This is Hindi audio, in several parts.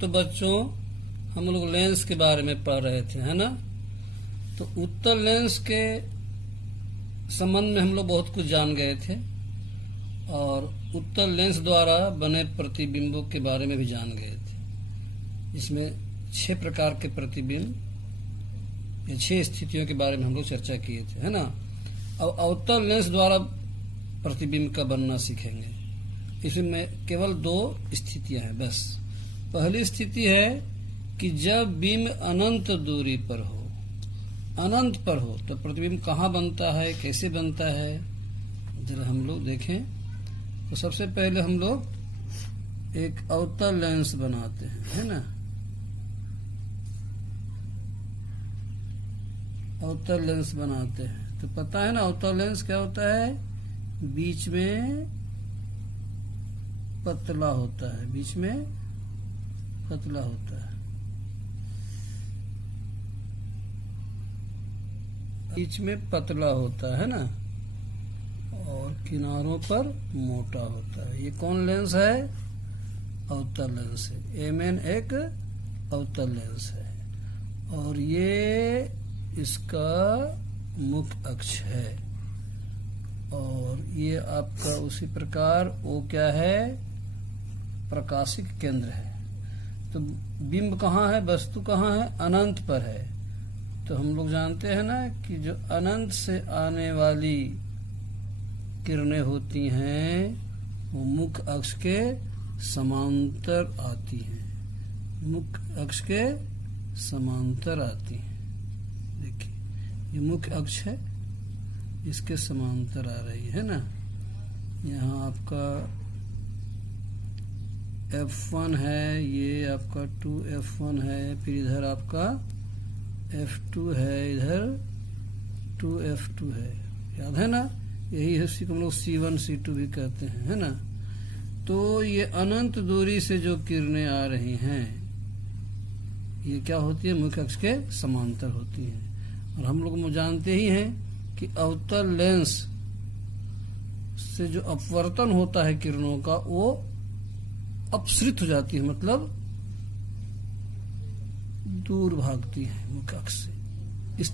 तो बच्चों हम लोग लेंस के बारे में पढ़ रहे थे, है ना। तो उत्तल लेंस के संबंध में हम लोग बहुत कुछ जान गए थे और उत्तल लेंस द्वारा बने प्रतिबिंबों के बारे में भी जान गए थे। इसमें 6 प्रकार के प्रतिबिंब या 6 स्थितियों के बारे में हम लोग चर्चा किए थे, है ना। अब अवतल लेंस द्वारा प्रतिबिंब का बनना सीखेंगे। इसमें केवल 2 स्थितियां हैं बस। पहली स्थिति है कि जब बिंब अनंत दूरी पर हो, अनंत पर हो, तो प्रतिबिंब कहाँ बनता है, कैसे बनता है, जरा हम लोग देखें। तो सबसे पहले हम लोग एक अवतल लेंस बनाते हैं, है ना। अवतल लेंस बनाते हैं तो पता है ना अवतल लेंस क्या होता है। बीच में पतला होता है, बीच में पतला होता है, बीच में पतला होता है ना, और किनारों पर मोटा होता है। ये कौन लेंस है? अवतल लेंस है। एमएन एक अवतल लेंस है और ये इसका मुख्य अक्ष है और ये आपका उसी प्रकार वो क्या है, प्रकाशिक केंद्र है। तो बिंब कहाँ है, वस्तु कहाँ है, अनंत पर है। तो हम लोग जानते हैं ना कि जो अनंत से आने वाली किरणें होती हैं वो मुख्य अक्ष के समांतर आती हैं, मुख्य अक्ष के समांतर आती हैं। देखिए ये मुख्य अक्ष है, इसके समांतर आ रही है ना। यहाँ आपका F1 है, ये आपका 2F1 है, फिर इधर आपका F2 है, इधर 2F2 है, याद है ना। यही है, उसी को हम लोग C1 C2 भी कहते हैं, है ना। तो ये अनंत दूरी से जो किरणें आ रही हैं ये क्या होती है, मुख्य अक्ष के समांतर होती हैं। और हम लोग जानते ही हैं कि अवतल लेंस से जो अपवर्तन होता है किरणों का वो अपसृत हो जाती है, मतलब दूर भागती है मुख्य अक्ष से, इस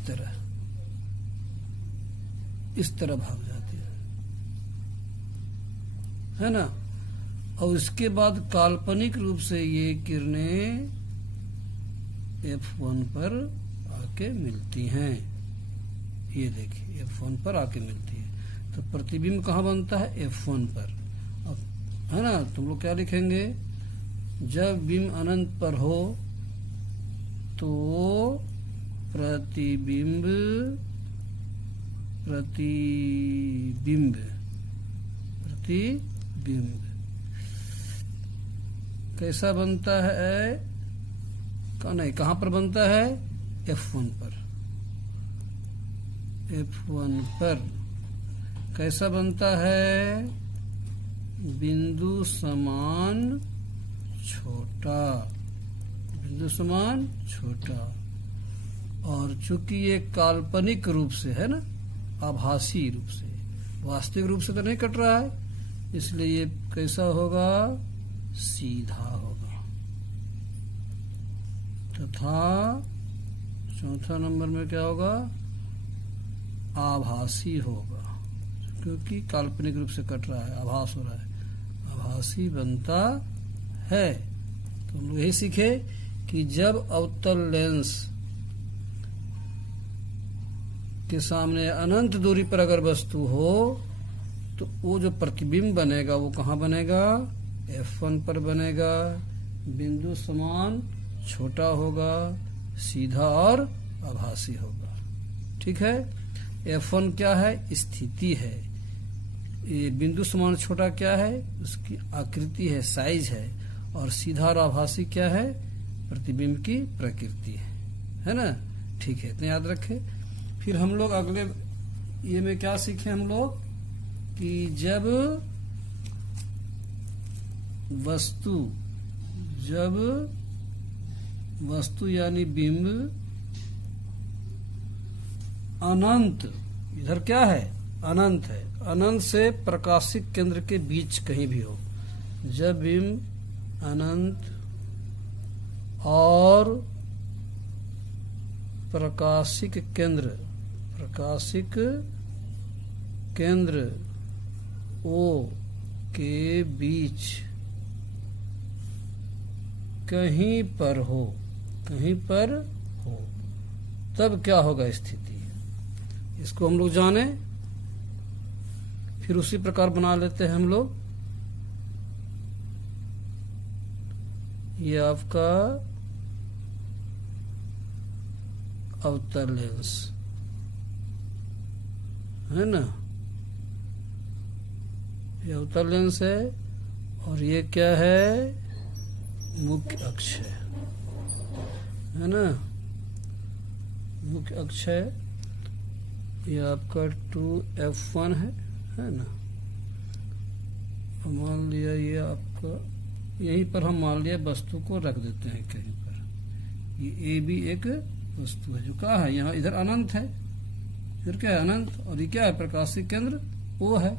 तरह भाग जाती है ना। और इसके बाद काल्पनिक रूप से ये किरणें F1 पर आके मिलती हैं। ये देखिए F1 पर आके मिलती है। तो प्रतिबिंब कहाँ बनता है, F1 पर, है ना। तुम लोग क्या लिखेंगे, जब बिंब अनंत पर हो तो प्रतिबिंब कैसा बनता है, नहीं कहाँ पर बनता है, F1 पर। F1 पर कैसा बनता है, बिंदु समान छोटा, बिंदु समान छोटा। और चूंकि ये काल्पनिक रूप से है ना, आभासी रूप से, वास्तविक रूप से तो नहीं कट रहा है, इसलिए ये कैसा होगा, सीधा होगा। तथा चौथा नंबर में क्या होगा, आभासी होगा, क्योंकि काल्पनिक रूप से कट रहा है, आभास हो रहा है, आभासी बनता है। तो हम लोग यही सीखे कि जब अवतल लेंस के सामने अनंत दूरी पर अगर वस्तु हो तो वो जो प्रतिबिंब बनेगा वो कहाँ बनेगा, F1 पर बनेगा, बिंदु समान छोटा होगा, सीधा और आभासी होगा। ठीक है। F1 क्या है, स्थिति है। ये बिंदु समान छोटा क्या है, उसकी आकृति है, साइज है। और सीधा और आभासी क्या है, प्रतिबिंब की प्रकृति है ना। ठीक है, इतना याद रखें। फिर हम लोग अगले ये में क्या सीखे हम लोग, कि जब वस्तु यानी बिंब अनंत, इधर क्या है, अनंत है, अनंत से प्रकाशिक केंद्र के बीच कहीं भी हो, जब बिंब अनंत और प्रकाशिक केंद्र O के बीच कहीं पर हो, तब क्या होगा स्थिति। इसको हम लोग जाने, फिर उसी प्रकार बना लेते हैं हम लोग। ये आपका अवतल लेंस है ना, ये अवतल लेंस है, और ये क्या है, मुख्य अक्ष है ना, मुख्य अक्ष है। ये आपका 2f1 है ना। मान लिया ये आपका, यहीं पर हम मान लिया वस्तु को रख देते हैं कहीं पर। ये ए भी एक वस्तु है जो कहाँ है, यहाँ इधर अनंत है, इधर क्या है अनंत, और ये क्या है प्रकाशिक केंद्र O है।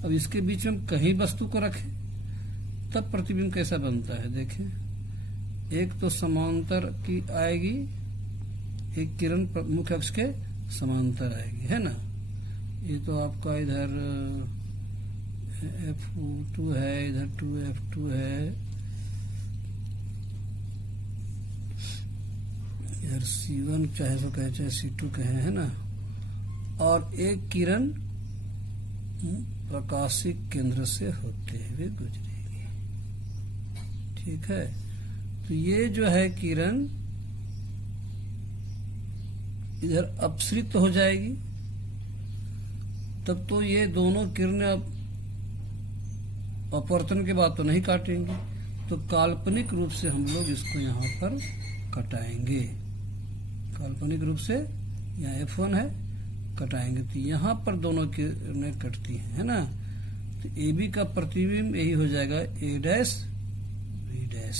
अब इसके बीच में हम कहीं वस्तु को रखें तब प्रतिबिंब कैसा बनता है देखें। एक तो समांतर की आएगी, एक किरण मुख्य अक्ष के समांतर आएगी है ना। ये तो आपका इधर F2 है, इधर 2F2 है, इधर C1 चाहे तो कहे चाहे C2 कहे है ना। और एक किरण प्रकाशिक केंद्र से होते हुए गुजरेगी, ठीक है। तो ये जो है किरण इधर अपसृत हो जाएगी, तब तो ये दोनों किरणें अब अपवर्तन के बाद तो नहीं काटेंगे, तो काल्पनिक रूप से हम लोग इसको यहाँ पर कटाएंगे। काल्पनिक रूप से यहाँ F1 है, कटाएंगे तो यहाँ पर दोनों किरणें कटती है ना। तो AB का प्रतिबिंब यही हो जाएगा A डैश B डैश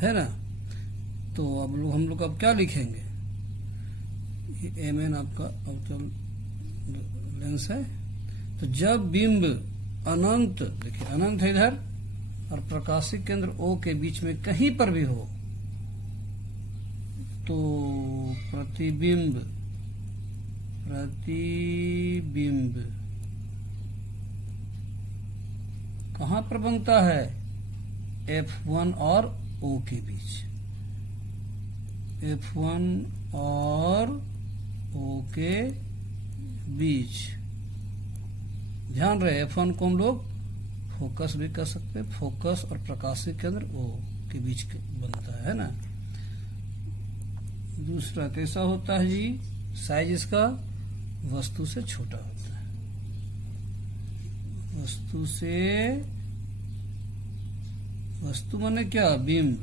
है ना। तो अब लोग हम लोग अब क्या लिखेंगे, ये MN आपका अवतल लेंस है। तो जब बिंब अनंत, देखिए अनंत है इधर, और प्रकाशिक केंद्र O के बीच में कहीं पर भी हो, तो प्रतिबिंब कहां पर बनता है, F1 और O के बीच, F1 और O के बीच। ध्यान रहे F1 को हम लोग फोकस भी कर सकते हैं, फोकस और प्रकाशिक केंद्र O के बीच बनता है ना। दूसरा कैसा होता है जी, साइज इसका वस्तु से छोटा होता है, वस्तु से, वस्तु माने क्या, बिंब।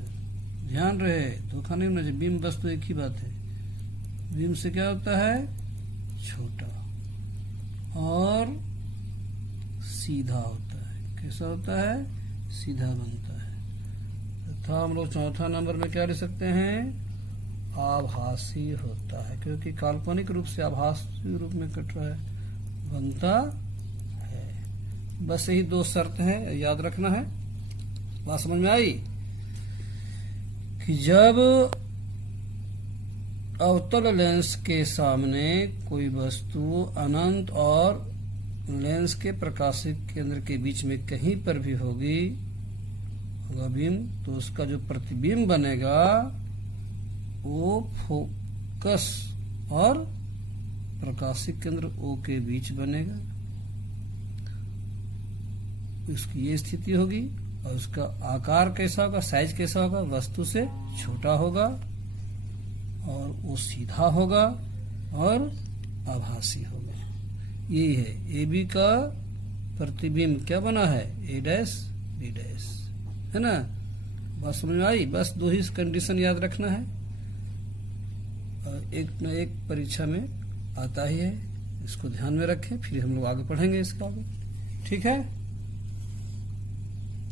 ध्यान रहे धोखा नहीं होना चाहिए, बिंब वस्तु एक ही बात है। बिंब से क्या होता है, छोटा और सीधा होता है। कैसा होता है, सीधा बनता है। तथा हम लोग चौथा नंबर में क्या ले सकते हैं, आभासी होता है, क्योंकि काल्पनिक रूप से आभासी रूप में कट रहा है, बनता है। बस यही दो शर्त है, याद रखना है। बात समझ में आई कि जब अवतल लेंस के सामने कोई वस्तु अनंत और लेंस के प्रकाशिक केंद्र के बीच में कहीं पर भी होगी, होगा बिंब, तो उसका जो प्रतिबिंब बनेगा वो फोकस और प्रकाशिक केंद्र O के बीच बनेगा। उसकी ये स्थिति होगी, और उसका आकार कैसा होगा, साइज कैसा होगा, वस्तु से छोटा होगा, और वो सीधा होगा और आभासी होगा। यही है AB का प्रतिबिंब क्या बना है, A डैश B डैश है ना। बात समझ में आई। बस दो ही कंडीशन याद रखना है, एक न एक परीक्षा में आता ही है, इसको ध्यान में रखें, फिर हम लोग आगे पढ़ेंगे इसका आगे, ठीक है।